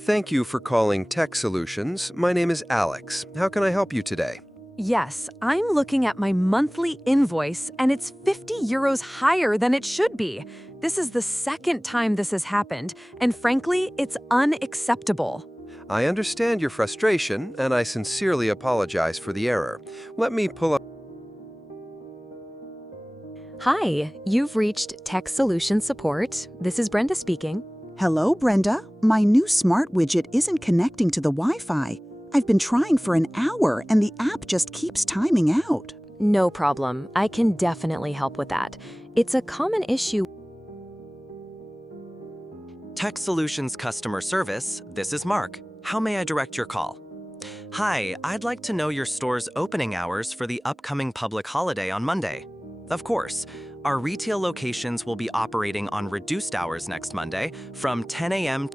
Thank you for calling Tech Solutions. My name is Alex. How can I help you today? Yes, I'm looking at my monthly invoice and it's 50 euros higher than it should be. This is the second time this has happened, and frankly, it's unacceptable. I understand your frustration, and I sincerely apologize for the error. Let me pull up. Hi, you've reached Tech Solution Support. This is Brenda speaking. Hello, Brenda. My new smart widget isn't connecting to the Wi-Fi. I've been trying for an hour and the app just keeps timing out. No problem. I can definitely help with that. It's a common issue. Tech Solutions Customer Service, this is Mark. How may I direct your call? Hi, I'd like to know your store's opening hours for the upcoming public holiday on Monday. Of course, our retail locations will be operating on reduced hours next Monday from 10 a.m.